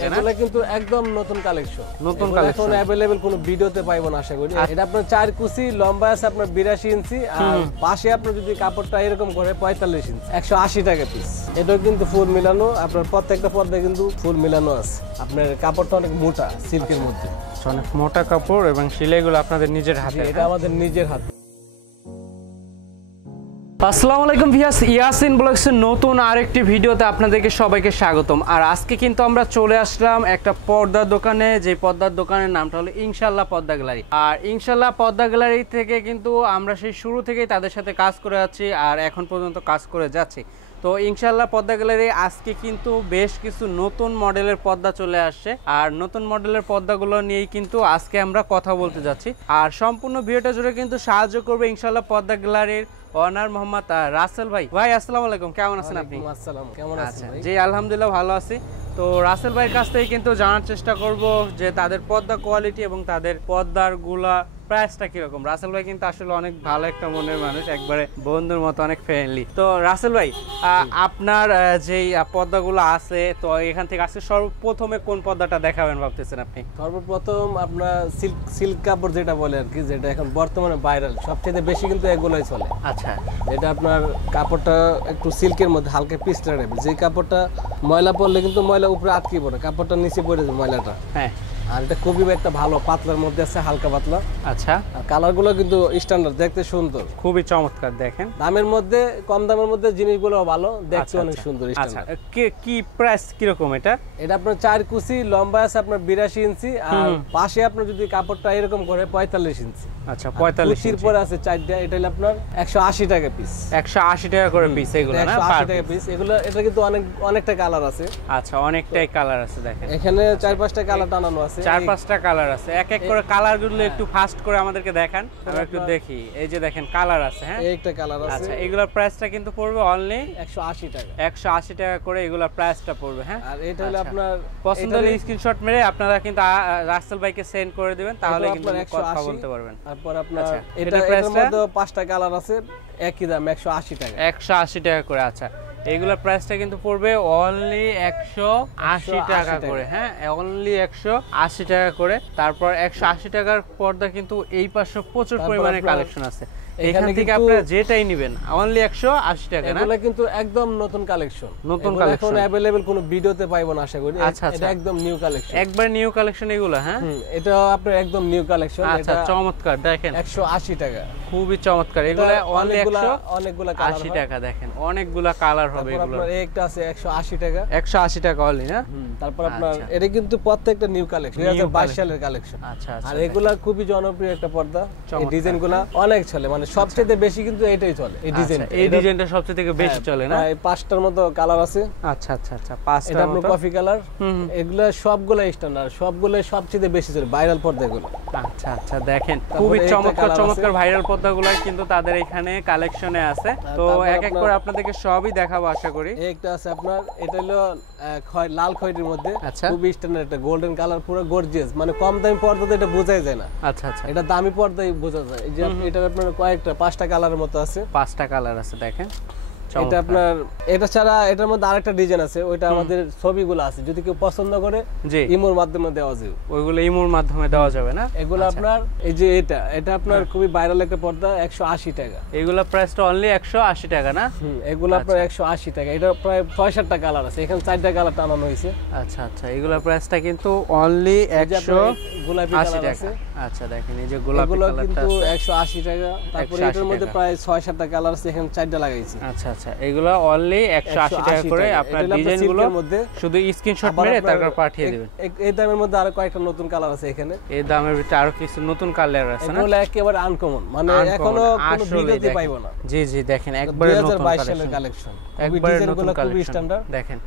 এগুলা কিন্তু একদম নতুন কালেকশন, নতুন কালেকশন अवेलेबल কোনো ভিডিওতে পাইবো না আশা করি। এটা আপনার 4 কুচি লম্বা আছে আপনার 82 ইঞ্চি, আর পাশে আপনি যদি কাপড়টা এরকম করে 45 ইঞ্চি 180 টাকা পিস। এটা কিন্তু ফুল মিলানো, আপনার প্রত্যেকটা পর্দায় কিন্তু ফুল মিলানো আছে। আপনার কাপড়টা অনেক মোটা সিল্কের মধ্যে, অনেক মোটা কাপড় এবং সেলাইগুলো আপনাদের নিজের হাতে। এটা আমাদের নিজের হাতে। আসসালামু আলাইকুম ভিউয়ার্স, ইয়াসিন ব্লগসের নতুন আরেকটি ভিডিওতে আপনাদেরকে সবাইকে স্বাগতম। আর আজকে কিন্তু আমরা চলে আসলাম একটা পর্দার দোকানে, যে পর্দার দোকানের নামটা হলো ইনশাআল্লাহ পর্দা গ্যালারি। আর ইনশাআল্লাহ পর্দা গ্যালারি থেকে কিন্তু আমরা সেই শুরু থেকেই তাদের সাথে কাজ করে যাচ্ছি আর এখন পর্যন্ত কাজ করে যাচ্ছি। তো ইনশাআল্লাহ পর্দা গ্যালারি আজকে কিন্তু বেশ কিছু নতুন মডেলের পর্দা চলে আসছে, আর নতুন মডেলের পর্দাগুলো নিয়েই কিন্তু আজকে আমরা কথা বলতে যাচ্ছি। আর সম্পূর্ণ ভিডিওটা জুড়ে কিন্তু সাহায্য করবে ইনশাআল্লাহ পর্দা গ্যালারির ওনার মোহাম্মদ রাসেল ভাই। ভাই আসসালামু আলাইকুম, কেমন আছেন আপনি? আসসালাম, কেমন আছেন? জি আলহামদুলিল্লাহ ভালো আছি। তো রাসেল ভাইয়ের কাছ থেকে কিন্তু জানার চেষ্টা করব যে তাদের পর্দা কোয়ালিটি এবং তাদের পর্দার গুলা প্রাইসটা কিরকম। রাসেল ভাই কিন্তু আসলে অনেক ভালো একটা মনের মানুষ, একবারে বন্ধুর মতো অনেক ফ্রেন্ডলি। তো রাসেল ভাই, আপনার যেই পর্দাগুলো আছে, তো এখান থেকে আজকে সর্বপ্রথমে কোন পর্দাটা দেখাবেন ভাবতেছেন আপনি? সর্বপ্রথম আপনার সিল্ক কাপড় যেটা বলে আর কি, যেটা এখন বর্তমানে ভাইরাল, সবচেয়ে বেশি কিন্তু এগুলোই চলে। আচ্ছা, এটা আপনার কাপড়টা একটু সিল্কের মধ্যে হালকা পিছলা টাইপের, যে কাপড়টা ময়লা পড়লে কিন্তু ময়লা উপরে আটকে পড়ে, কাপড়টা নিচে পড়ে যায় ময়লাটা। হ্যাঁ, আর এটা খুবই একটা ভালো পাতলার মধ্যে আছে, হালকা পাতলা। আচ্ছা, আর কালারগুলো কিন্তু স্ট্যান্ডার্ড, দেখতে সুন্দর, খুবই চমৎকার। দেখেন দামের মধ্যে, কম দামের মধ্যে জিনিসগুলো ভালো, দেখতে অনেক সুন্দর। আচ্ছা, কি প্রাইস কিরকম এটা? এটা আপনার 4 কুচি লম্বা আছে আপনার 82 ইঞ্চি, আর পাশে আপনার যদি কাপড়টা এরকম করে 45 ইঞ্চি। আচ্ছা, 45 ইঞ্চির পরে আছে 4টা, এটা হলো আপনার 180 টাকা পিস। 180 টাকা করে পিস এগুলো না? 180 টাকা পিস এগুলো। এটা কিন্তু অনেকটা কালার আছে। আচ্ছা, অনেকটাই কালার আছে। দেখেন এখানে 4-5টা কালার টানানো আছে, 4-5টা কালার আছে। এক এক করে কালারগুলো একটু ফাস্ট করে আমাদেরকে দেখান, আমরা একটু দেখি। এই যে দেখেন কালার আছে। হ্যাঁ, একটা কালার আছে। আচ্ছা, এগুলোর প্রাইসটা কিন্তু পড়বে অনলি 180 টাকা। 180 টাকা করে এগুলোর প্রাইসটা পড়বে। হ্যাঁ, আর এটা হলো আপনার পছন্দ হলে স্ক্রিনশট মেরে আপনারা কিন্তু রাসেল ভাইকে সেন্ড করে দিবেন, তাহলে কিন্তু কথা বলতে পারবেন। তারপর আপনার এটার মধ্যে 5টা কালার আছে, একই দাম 180 টাকা। 180 টাকা করে। আচ্ছা, এইগুলোর প্রাইসটা কিন্তু পড়বে অনলি 180 টাকা করে। হ্যাঁ, অনলি 180 টাকা করে। তারপর 180 টাকার পর্দা কিন্তু এই পাশে প্রচুর পরিমাণে কালেকশন আছে। এখান থেকে আপনারা যেটাই নেবেন অনলি 180 টাকা না? এগুলা কিন্তু একদম নতুন কালেকশন, নতুন কালেকশন, এখন अवेलेबल কোনো ভিডিওতে পাইবো না আশা করি। এটা একদম নিউ কালেকশন, একবার নিউ কালেকশন এগুলা। হ্যাঁ, এটা আপনার একদম নিউ কালেকশন। আচ্ছা, চমৎকার। দেখেন 180 টাকা, খুবই চমৎকার। এগুলা অনলি অনেকগুলা কালার 80 টাকা। দেখেন অনেকগুলা কালার হবে এগুলো। আপনার একটা আছে 180 টাকা। 180 টাকা অনলি না? তারপর আপনার এটা কিন্তু প্রত্যেকটা নিউ কালেকশন, 2022 সালের কালেকশন। আচ্ছা, আর এগুলা খুবই জনপ্রিয় একটা পর্দা। এই ডিজাইনগুলো অনেক চলে, মানে সবচেয়ে বেশি কিন্তু এটাই চলে। এই ডিজাইনটা, এই ডিজাইনটা সবচেয়ে থেকে বেশি চলে না? এই 5টার মতো কালার আছে। আচ্ছা আচ্ছা আচ্ছা, 5টা। এটা আপনার কফি কালার। এগুলা সবগুলা স্ট্যান্ডার্ড, সবগুলা সবচেয়ে বেশি চলে ভাইরাল পর্দাগুলো। আচ্ছা আচ্ছা, দেখেন খুবই চমৎকার ভাইরাল পর্দাগুলো কিন্তু তাদের এখানে কালেকশনে আছে। তো এক এক করে আপনাদেরকে সবই দেখাবো আশা করি। একটা আছে আপনার, এটা হলো লাল খয়েরির মধ্যে, খুবই স্ট্যান্ডার্ড, একটা গোল্ডেন কালার, পুরো গর্জিয়াস, মানে কম দামি পর্দাতে এটা বোঝাই যায় না। আচ্ছা আচ্ছা, এটা দামি পর্দায় বোঝা যায়। এই যে এটা আপনার কয়েকটা 5টা কালারের মতো আছে। 5টা কালার আছে, দেখেন। এটা আপনার, এটা ছাড়া এটার মধ্যে আরেকটা ডিজাইন আছে, ওইটা আমাদের ছবিগুলো আছে, যদি কেউ পছন্দ করে ইমোর মাধ্যমে দেওয়া যাবে। ওইগুলো ইমোর মাধ্যমে দেওয়া যাবে না? এগুলো আপনার এই যে এটা আপনার খুবই ভাইরাল একটা পর্দা, 180 টাকা। এগুলো প্রাইসটা অনলি 180 টাকা না? এগুলো আপনার 180 টাকা। এটা প্রায় 6-7টা কালার আছে, এখানে 4টা কালার টানানো হয়েছে। আচ্ছা আচ্ছা, এগুলোর প্রাইসটা কিন্তু অনলি 180 টাকা। আচ্ছা, দেখেন এই যে গোলাপি কালারটা কিন্তু 180 টাকা। তারপরে এটার মধ্যে প্রায় 6-7টা কালার আছে, এখানে 4টা লাগাইছি। আচ্ছা আচ্ছা, এগুলো অনলি 180 টাকা করে। আপনার ডিজাইনগুলো শুধু স্ক্রিনশট মেরে তারপর পাঠিয়ে দিবেন। এই দামের মধ্যে আরো কয়েকটা নতুন কালার আছে এখানে। এই দামের ভিতরে আরো কিছু নতুন কালার আছে না? এগুলো একেবারে আনকমন, মানে এখনো কোনো ভিডিওতে পাইবো না। জি জি, দেখেন একবারে নতুন 2022 সালের কালেকশন, একবারে নতুন খুবই স্ট্যান্ডার্ড। দেখেন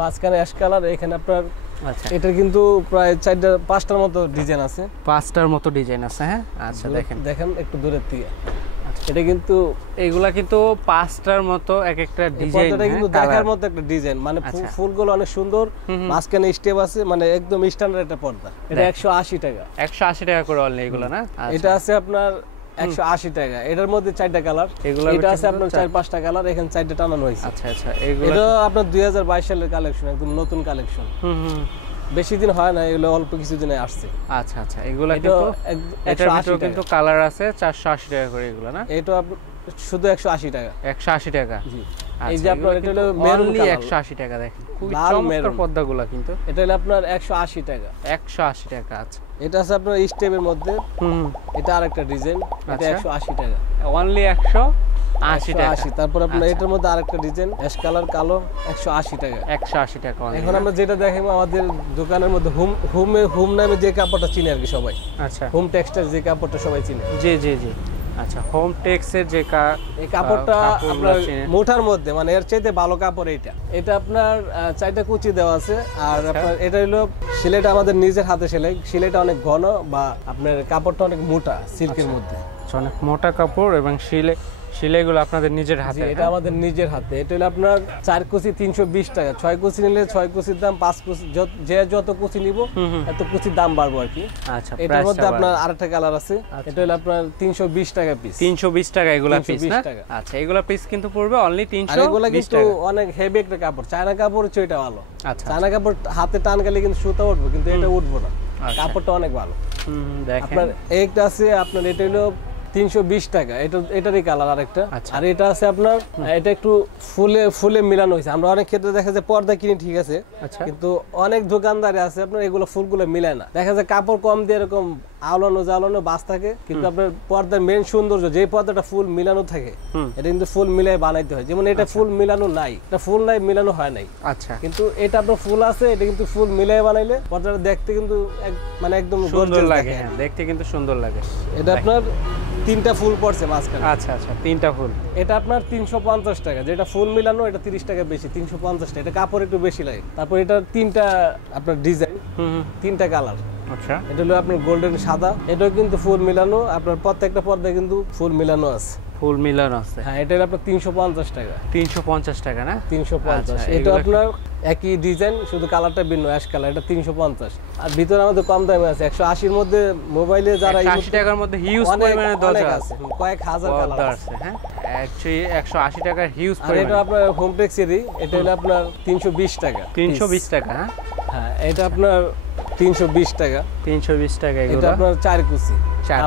মাঝখানে অ্যাশ কালার, এখানে আপনার আচ্ছা, এটা কিন্তু প্রায় 4-5টার মতো ডিজাইন আছে। 5টার মতো ডিজাইন আছে। হ্যাঁ, আচ্ছা, দেখেন একটু দূরের থেকে। এটা কিন্তু এগুলা কিন্তু 5টার মতো এক একটা ডিজাইন। এটা কিন্তু দেখার মতো একটা ডিজাইন, মানে ফুলগুলো অনেক সুন্দর, মাঝখানে স্টেপ আছে, মানে একদম স্ট্যান্ডার্ড একটা পর্দা। এটা 180 টাকা। 180 টাকা করে অনলি এগুলো না? এটা আছে আপনার 180 টাকা। এটার মধ্যে 4টা কালার। এটা আছে আপনার 4-5টা কালার, এখানে 4টা টানানো হয়েছে। আচ্ছা আচ্ছা, এটা আপনার 2022 সালের কালেকশন, একদম নতুন কালেকশন। বেশি দিন হয় না, এগুলো অল্প কিছুদিনে আসছে। আচ্ছা আচ্ছা, এগুলো কিন্তু এটার ভিতরে কিন্তু কালার আছে 480 টাকা করে এগুলো না? এটা শুধু 180 টাকা। 180 টাকা, জি। এই যে আপনার এটা হলো মেরুন কালার, 180 টাকা। দেখেন খুব চমৎকার পর্দাগুলো কিন্তু। এটা হলো আপনার 180 টাকা। 180 টাকা, আচ্ছা। এটা আছে আপনার স্টেপের মধ্যে, এটা আরেকটা ডিজাইন, এটা 180 টাকা। অনলি 180 টাকা। তারপর আপনার এটার মধ্যে আরেকটা ডিজাইন অ্যাশ কালার কালো, 180 টাকা। 180 টাকা। এখন আমরা যেটা দেখাবো আমাদের দোকানের মধ্যে হোম নামে যে কাপড়টা চিনে আর কি সবাই। আচ্ছা, হোম টেক্সটাইল যে কাপড়টা সবাই চিনে। জি জি জি। আচ্ছা, হোম টেক্সের যে এই কাপড়টা আপনার মোটার মধ্যে, মানে এর চাইতে ভালো কাপড় এটা। এটা আপনার 4টা কুচি দেওয়া আছে। আর আপনার এটা হলো সেলাইটা আমাদের নিজের হাতে সেলাই। সেলাইটা অনেক ঘন, বা আপনার কাপড়টা অনেক মোটা সিল্কের মধ্যে, অনেক মোটা কাপড়, এবং সেলাইগুলো আপনাদের নিজের হাতে? এটা আমাদের নিজের হাতে। এটা হলো আপনার 4 কুচি 320 টাকা। 6 কুচি নিলে 6 কুচির দাম, 5 কুচি যে যত কুচি নিব এত কুচির দাম বাড়বো আর কি। আচ্ছা, এটার মধ্যে আপনার আরেকটা কালার আছে। এটা হলো আপনার 320 টাকা পিস। 320 টাকা এগুলা পিস না? আচ্ছা, এগুলা পিস কিন্তু পড়বে অনলি 320 টাকা। এগুলা কিন্তু অনেক হেভি একটা কাপড়, চায়না কাপড় চেয়ে ভালো। আচ্ছা, চায়না কাপড় হাতে টান গেলে কিন্তু সুতা উঠবে, কিন্তু এটা উঠবে না। কাপড়টা অনেক ভালো। দেখেন আপনার একটা আছে, আপনার এটা হলো 320 টাকা। এটারই কালার আরেকটা। আর এটা আছে আপনার, এটা একটু ফুলে মিলানো হয়েছে। আমরা অনেক ক্ষেত্রে দেখা যায় পর্দা কিনি, ঠিক আছে, কিন্তু অনেক দোকানদারে আছে আপনার এগুলো ফুলগুলো মিলায় না। দেখা যায় কাপড় কম দিয়ে এরকম আওলানো বাস থাকে, কিন্তু আপনার পর্দার মেন সৌন্দর্য যে পর্দাটা ফুল মিলানো থাকে, এটা কিন্তু ফুল মিলাই বানাইতে হয়। যেমন এটা ফুল মিলানো নাই, এটা ফুল নাই, মিলানো হয় নাই। আচ্ছা, কিন্তু এটা আপনার ফুল আছে, এটা কিন্তু ফুল মিলাই বানাইলে পর্দাটা দেখতে কিন্তু মানে একদম সুন্দর লাগে। হ্যাঁ, দেখতে কিন্তু সুন্দর লাগে। এটা আপনার 3টা ফুল পড়ছে মাঝখানে। আচ্ছা আচ্ছা, 3টা ফুল। এটা আপনার 350 টাকা। যেটা ফুল মিলানো এটা 30 টাকা বেশি, 350 টাকা। এটা কাপড় একটু বেশি লাগে। তারপর এটা 3টা আপনার ডিজাইন, 3টা কালার। আচ্ছা, এটা হলো আপনার গোল্ডেন সাদা। এটাও কিন্তু ফুল মিলানো, আপনার প্রত্যেকটা পর্দায় কিন্তু ফুল মিলানো আছে। ফুল মিলানো আছে, হ্যাঁ। এটা হলো আপনার 350 টাকা। 350 টাকা না? 350। এটা আপনার একই ডিজাইন, শুধু কালারটা ভিন্ন, অ্যাশ কালার। এটা 350। আর ভিতরে আমাদের কম দামে আছে 180 এর মধ্যে। মোবাইলে যারা 180 টাকার মধ্যে হিউজ পরিমাণে দরজা আছে, কয়েক হাজার কালার আছে। হ্যাঁ, অ্যাকচুয়ালি 180 টাকার হিউজ আর পরিমাণে। এটা আপনার হোম টেক্সেরই। এটা হলো আপনার 320 টাকা। 320 টাকা। হ্যাঁ হ্যাঁ, এটা আপনার 320 টাকা। 320 টাকা। এটা আপনার 4 কুচি।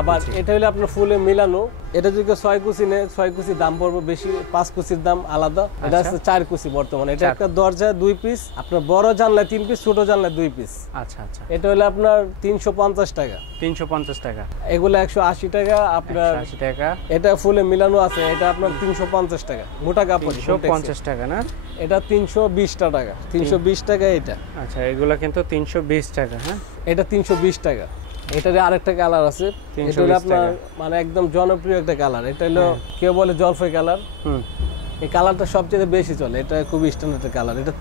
আবার এটা হলো আপনার ফুলে মিলানো। এটা যদি 6 কুচি নেয়, 6 কুচি দাম পড়বে বেশি, 5 কুচির দাম আলাদা। এটা আছে 4 কুচি বর্তমানে। এটা একটা দরজা 2 পিস, আপনার বড় জানলায় 3 পিস, ছোট জানলায় 2 পিস। আচ্ছা আচ্ছা। এটা হলো আপনার 350 টাকা। 350 টাকা। এগুলো 180 টাকা আপনার। 180 টাকা। এটা ফুলে মিলানো আছে, এটা আপনার 350 টাকা। মোটা কাপড় 350 টাকা না? এটা 320 টাকা। 320 টাকা এটা। আচ্ছা, এগুলো কিন্তু 320 টাকা। হ্যাঁ, এটা 320 টাকা। এটারে আরেকটা কালার আছে। এটা হলো আপনার মানে একদম জনপ্রিয় একটা কালার। এটা হলো কেউ বলে জলপাই কালার। এই কালারটা সবচেয়ে বেশি চলে। এটা খুব স্ট্যান্ডার্ড কালার। এটা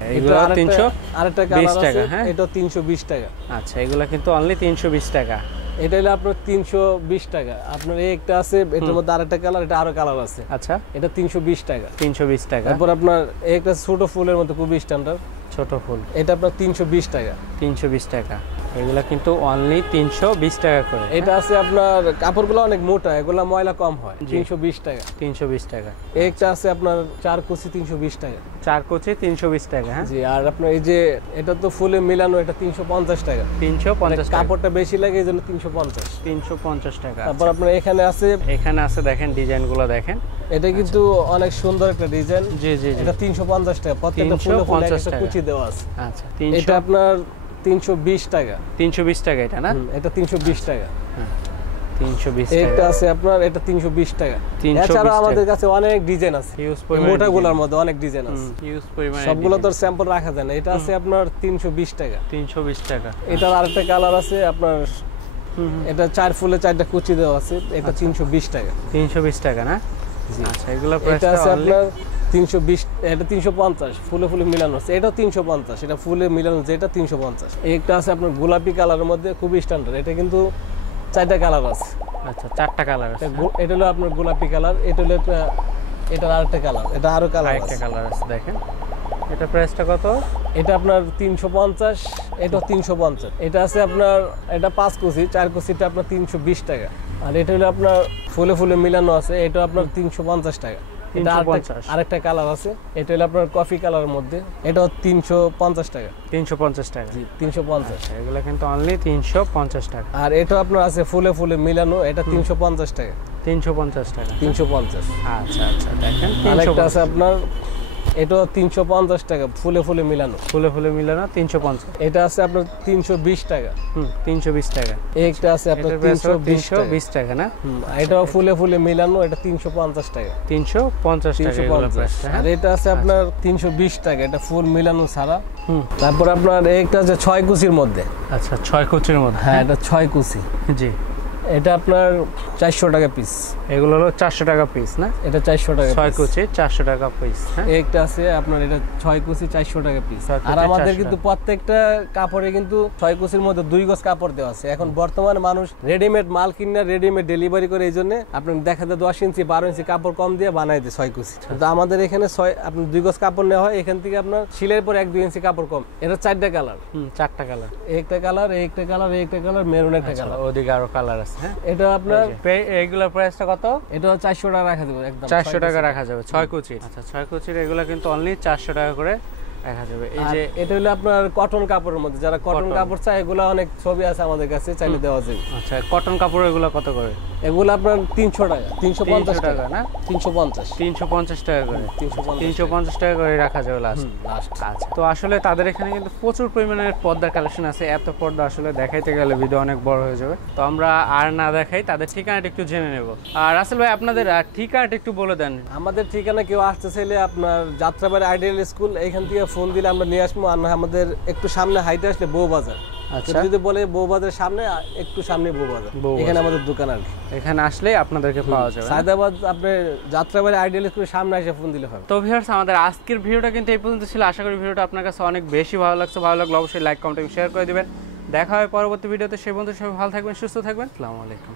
আরেকটা কালার আছে, এটা 320 টাকা। আচ্ছা, এগুলো কিন্তু অনলি 320 টাকা। এটা হলো আপনার 320 টাকা। আপনার এই একটা আছে, এটার মধ্যে আরেকটা কালার, এটা আরো কালার আছে। আচ্ছা, এটা 320 টাকা। 320 টাকা। তারপর আপনার এই একটা ছোট ফুলের মধ্যে খুব স্ট্যান্ডার্ড ছোট ফুল, এটা আপনার 320 টাকা। 320 টাকা। এগুলা কিন্তু অনলি 320 টাকা করে। এটা আছে আপনার কাপড়গুলো অনেক মোটা, এগুলা ময়লা কম হয়। 320 টাকা। 320 টাকা। একটা আছে আপনার 4 কুচি 320 টাকা। 4 কুচি 320 টাকা। হ্যাঁ জি। আর আপনার এই যে এটা তো ফুলে মিলানো, এটা 350 টাকা। 350 কাপড়টা বেশি লাগে, এইজন্য 350। 350 টাকা। তারপর আপনার এখানে আছে দেখেন ডিজাইনগুলো দেখেন। এটা কিন্তু অনেক সুন্দর একটা ডিজাইন। জি জি। এটা 350 টাকা। প্রত্যেকটা ফুলে ফুলে একটা কুচি দেওয়া আছে। আচ্ছা, এটা আপনার 320 টাকা। 320 টাকা এটা না? এটা 320 টাকা। হ্যাঁ, 320 টাকা। এটা আছে আপনার, এটা 320 টাকা। এছাড়া আমাদের কাছে অনেক ডিজাইন আছে, মোটাগুলোর মধ্যে অনেক ডিজাইন আছে, হিউজ পরিমাণে। সবগুলো তো স্যাম্পল রাখা যায় না। এটা আছে আপনার 320 টাকা। 320 টাকা। এটার আরেকটা কালার আছে আপনার, এটা 4 ফুলে 4টা কুচি দেওয়া আছে। এটা 320 টাকা। 320 টাকা না? আচ্ছা, এগুলো প্রাইস আছে আপনার 320। এটা 350 ফুলে ফুলে মিলানো আছে। এটাও 350। এটা ফুলে মিলানো যেটা 350। একটা আছে আপনার গোলাপি কালারের মধ্যে, খুব স্ট্যান্ডার্ড। এটা কিন্তু 4টা কালার আছে। আচ্ছা, 4টা কালার আছে। এটা হলো আপনার গোলাপি কালার। এটা হলো এটার আরেকটা কালার। এটা আরো কালার আছে, আরেকটা কালার আছে। দেখেন এটা প্রাইসটা কত? এটা আপনার 350। এটা 350। এটা আছে আপনার, এটা 5 কুচি, 4 কুচিটা আপনার 320 টাকা। আর এটা হলো আপনার ফুলে ফুলে মিলানো আছে, এটা আপনার 350 টাকা। 350 আরেকটা কালার আছে, এটা হলো আপনার কফি কালারের মধ্যে, এটাও 350 টাকা। 350 টাকা, জি 350। এগুলো কিন্তু অনলি 350 টাকা। আর এটা আপনার আছে ফুলে ফুলে মিলানো, এটা 350 টাকা। 350 টাকা, 350। আচ্ছা আচ্ছা, দেখেন আরেকটা আছে আপনার, এটাও 350 টাকা, ফুলে ফুলে মিলানো। ফুলে ফুলে মিলানো 350। এটা আছে আপনার 320 টাকা। 320 টাকা। একটা আছে আপনার 320 টাকা না? এটাও ফুলে ফুলে মিলানো, এটা 350 টাকা। 350 টাকা এগুলো প্রাইস। আর এটা আছে আপনার 320 টাকা, এটা ফুল মিলানো ছাড়া। তারপর আপনার একটা আছে 6 কুচির মধ্যে। আচ্ছা, 6 কুচির মধ্যে। হ্যাঁ, এটা 6 কুচি। জি, এটা আপনার 400 টাকা পিস। এগুলো হলো 400 টাকা পিস না? এটা 400 টাকা। 6 কুচি 400 টাকা পিস। হ্যাঁ, একটা আছে আপনার, এটা 6 কুচি 400 টাকা পিস। আর আমাদের কিন্তু প্রত্যেকটা কাপড়ে কিন্তু 6 কুচির মধ্যে 2 গজ কাপড় দেওয়া আছে। এখন বর্তমানে মানুষ রেডিমেড মাল কিনে রেডিমেড ডেলিভারি করে, এই জন্য আপনি দেখাতে 10 ইঞ্চি 12 ইঞ্চি কাপড় কম দিয়ে বানাই দেয় 6 কুচি। কিন্তু আমাদের এখানে 6 আপনি 2 গজ কাপড় নেওয়া হয়, এখান থেকে আপনার সিলের পর 1-2 ইঞ্চি কাপড় কম। এটা 4টা কালার। 4টা কালার, একটা কালার, একটা কালার, একটা কালার, মেরুন একটা কালার, ওদিকে আরো কালার আছে। হ্যাঁ, এটা আপনার এগুলোর প্রাইসটা কত? এটা 400 টাকা রাখা দেব, একদম 400 টাকা রাখা যাবে 6 কুচি। আচ্ছা, 6 কুচির এগুলো কিন্তু অনলি 400 টাকা করে রাখা যাবে। এই যে এটা হলো আপনার কটন কাপড়ের মধ্যে, যারা কটন কাপড় চায় এগুলো অনেক ছবি আছে আমাদের কাছে, চাইলে দেওয়া যায়। আচ্ছা, কটন কাপড় এগুলো কত করে? এগুলো আপনার 300 টাকা, 350 টাকা না? 350 টাকা করে, 350 টাকা করে রাখা যাবে লাস্ট। আচ্ছা, তো আসলে তাদের এখানে কিন্তু প্রচুর পরিমাণের পর্দার কালেকশন আছে। এত পর্দা আসলে দেখাইতে গেলে ভিডিও অনেক বড় হয়ে যাবে, তো আমরা আর না দেখাই, তাদের ঠিকানাটা একটু জেনে নেব। আর রাসেল ভাই, আপনাদের ঠিকানাটা একটু বলে দেন। আমাদের ঠিকানা কেউ আসতে চাইলে আপনার যাত্রাবাড়ি আইডিয়াল স্কুল, এইখান থেকে ফোন দিলে আমরা নিয়ে আসবো। আর আমাদের একটু সামনে হাইটে আসলে বউবাজার। আচ্ছা, যদি বলে বউবাজারের সামনে, একটু সামনে বউবাজার, এখানে আমাদের দোকান আর কি। এখানে আসলে আপনাদেরকে পাওয়া যাবে। সায়দাবাদ আপনি যাত্রাবাড়ি আইডিয়াল স্কুলের সামনে এসে ফোন দিলে হবে। তো ভিউয়ার্স, আমাদের আজকের ভিডিওটা কিন্তু এই পর্যন্ত ছিল। আশা করি ভিডিওটা আপনার কাছে অনেক বেশি ভালো লাগছে। ভালো লাগলে অবশ্যই লাইক, কমেন্ট এবং শেয়ার করে দিবেন। দেখা হয় পরবর্তী ভিডিওতে। সেই পর্যন্ত সবাই ভালো থাকবেন, সুস্থ থাকবেন। আসসালামু আলাইকুম।